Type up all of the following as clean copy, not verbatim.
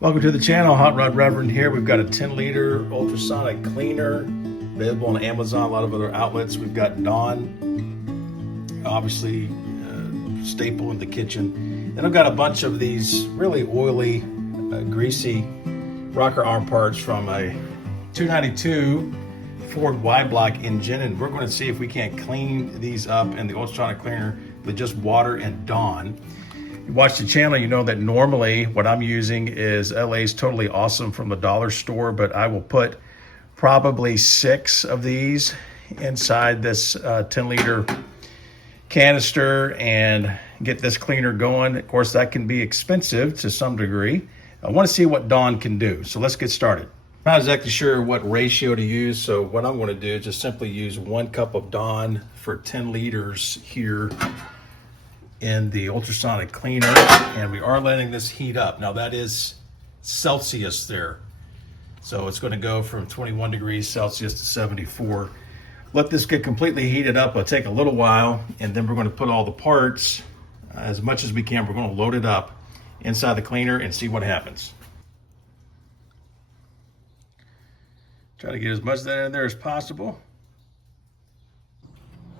Welcome to the channel. Hot Rod Reverend here. We've got a 10-liter ultrasonic cleaner available on Amazon, a lot of other outlets. We've got Dawn, obviously staple in the kitchen. Then I've got a bunch of these really oily, greasy rocker arm parts from a 292 Ford Y-block engine, and we're going to see if we can't clean these up in the ultrasonic cleaner with just water and Dawn. You watch the channel, you know that normally what I'm using is LA's Totally Awesome from the dollar store, but I will put probably 6 of these inside this 10-liter canister and get this cleaner going. Of course, that can be expensive to some degree. I want to see what Dawn can do, so let's get started. I'm not exactly sure what ratio to use, so what I'm going to do is just simply use 1 cup of Dawn for 10 liters here in the ultrasonic cleaner, and we are letting this heat up. Now that is Celsius there, so it's going to go from 21 degrees Celsius to 74. Let this get completely heated up. It'll take a little while, and then we're going to put all the parts as much as we can. We're going to load it up inside the cleaner and see what happens. Try to get as much of that in there as possible.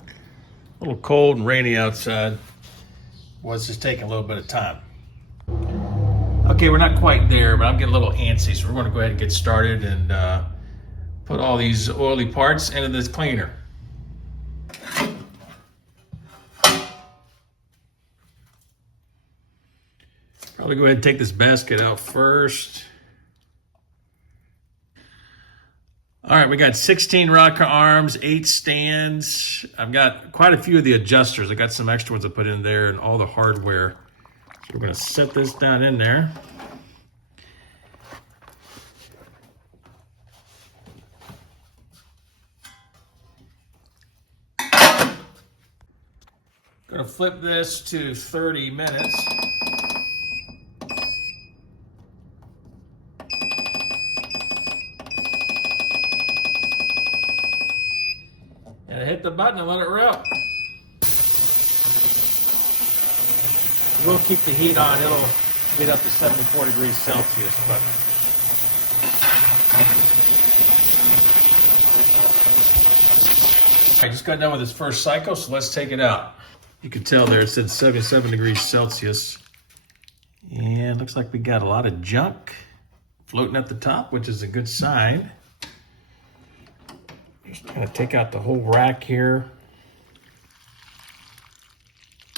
A little cold and rainy outside. Was just taking a little bit of time. Okay, we're not quite there, but I'm getting a little antsy, so we're going to go ahead and get started and put all these oily parts into this cleaner. Probably go ahead and take this basket out first. All right, we got 16 rocker arms, 8 stands. I've got quite a few of the adjusters. I got some extra ones I put in there and all the hardware. So we're gonna set this down in there. Gonna flip this to 30 minutes. And hit the button and let it rip. We'll keep the heat on. It'll get up to 74 degrees Celsius, but I just got done with this first cycle, so let's take it out. You can tell there it said 77 degrees Celsius. And looks like we got a lot of junk floating at the top, which is a good sign. Just kind of take out the whole rack here.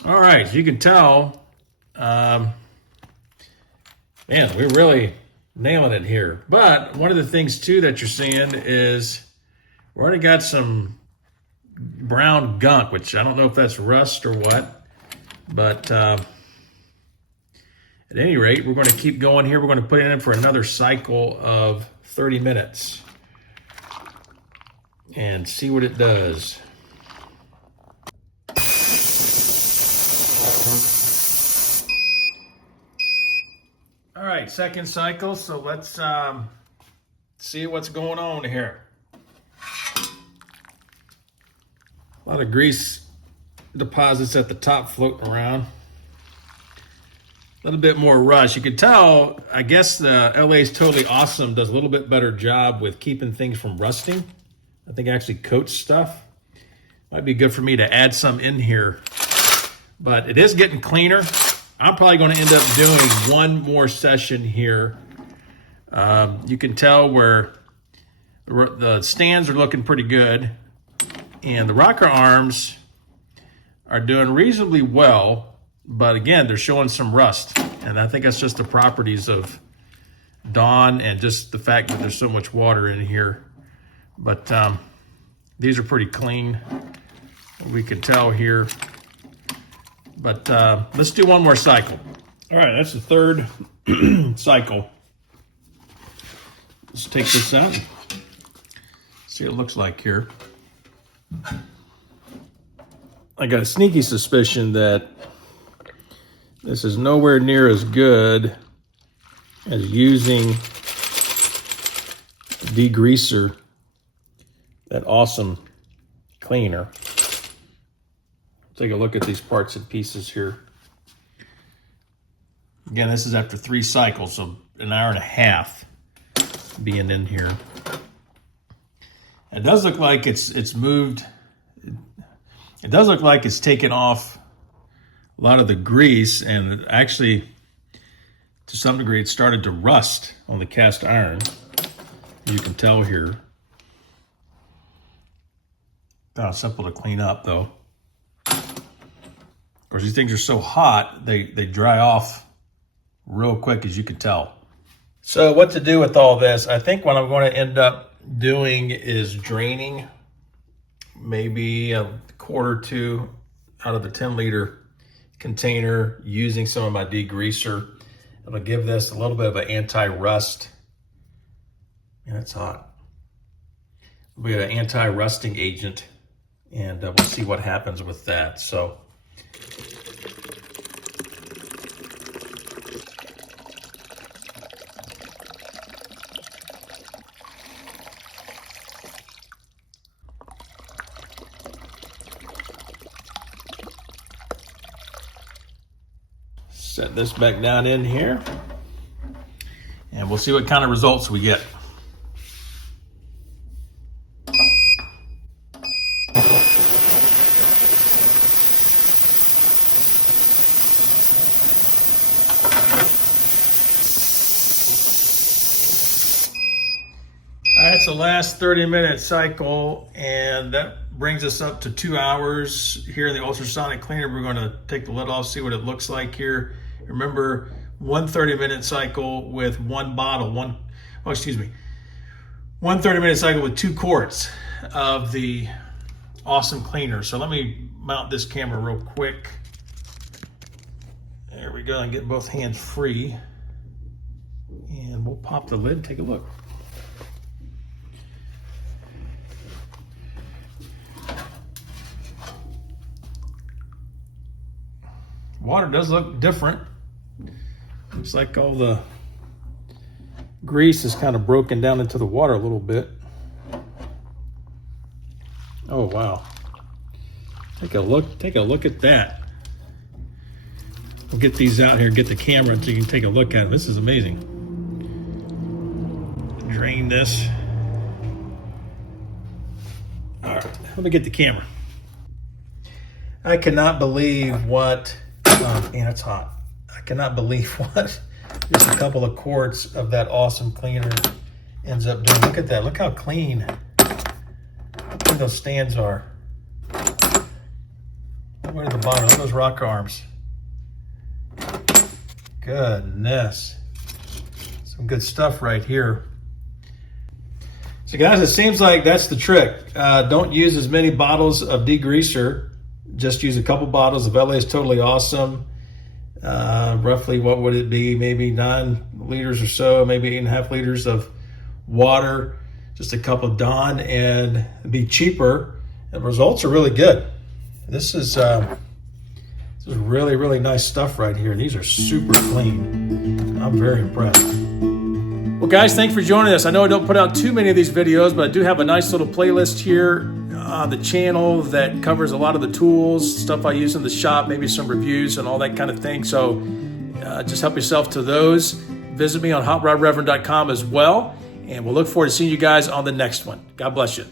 All right, so you can tell, man, we're really nailing it here. But one of the things too that you're seeing is we already got some brown gunk, which I don't know if that's rust or what, but at any rate, we're going to keep going here. We're going to put it in for another cycle of 30 minutes. And see what it does. All right, second cycle, so let's see what's going on here. A lot of grease deposits at the top floating around. A little bit more rust. You can tell, I guess the LA's Totally Awesome does a little bit better job with keeping things from rusting. I think it actually coats stuff. Might be good for me to add some in here, but it is getting cleaner. I'm probably going to end up doing one more session here. You can tell where the stands are looking pretty good, and the rocker arms are doing reasonably well, but again, they're showing some rust, and I think that's just the properties of Dawn and just the fact that there's so much water in here. But these are pretty clean, we can tell here. But let's do one more cycle. All right, that's the third cycle. Let's take this out and see what it looks like here. I got a sneaky suspicion that this is nowhere near as good as using degreaser, that awesome cleaner. Take a look at these parts and pieces here. Again, this is after 3 cycles, so an hour and a half being in here. It does look like it's moved. It does look like it's taken off a lot of the grease, and actually, to some degree, it started to rust on the cast iron. You can tell here. Not simple to clean up, though. Of course, these things are so hot, they dry off real quick, as you can tell. So what to do with all this? I think what I'm going to end up doing is draining maybe a quart or two out of the 10-liter container using some of my degreaser. It'll give this a little bit of an anti-rust. And it's hot. It'll be an anti-rusting agent, and we'll see what happens with that. So set this back down in here, and we'll see what kind of results we get. All right, it's the last 30-minute cycle, and that brings us up to 2 hours here in the ultrasonic cleaner. We're going to take the lid off, see what it looks like here. Remember, one 30-minute cycle with one bottle, one 30-minute cycle with 2 quarts of the awesome cleaner. So let me mount this camera real quick. There we go, and get both hands free. And we'll pop the lid and take a look. Water does look different. Looks like all the grease is kind of broken down into the water a little bit. Oh, wow. Take a look at that. We'll get these out here, get the camera so you can take a look at them. This is amazing. Drain this. All right, let me get the camera. I cannot believe what, man, it's hot. I cannot believe what just a couple of quarts of that awesome cleaner ends up doing. Look at that. Look how clean those stands are. Where to the bottom? Look at those rock arms. Goodness. Some good stuff right here. So guys, it seems like that's the trick. Don't use as many bottles of degreaser. Just use a couple bottles of LA is Totally Awesome. Roughly, what would it be? Maybe 9 liters or so, maybe 8.5 liters of water, just a cup of Dawn, and it'd be cheaper. The results are really good. This is really, really nice stuff right here. These are super clean. I'm very impressed. Well, guys, thanks for joining us. I know I don't put out too many of these videos, but I do have a nice little playlist here on the channel that covers a lot of the tools, stuff I use in the shop, maybe some reviews and all that kind of thing. So just help yourself to those. Visit me on hotrodreverend.com as well, and we'll look forward to seeing you guys on the next one. God bless you.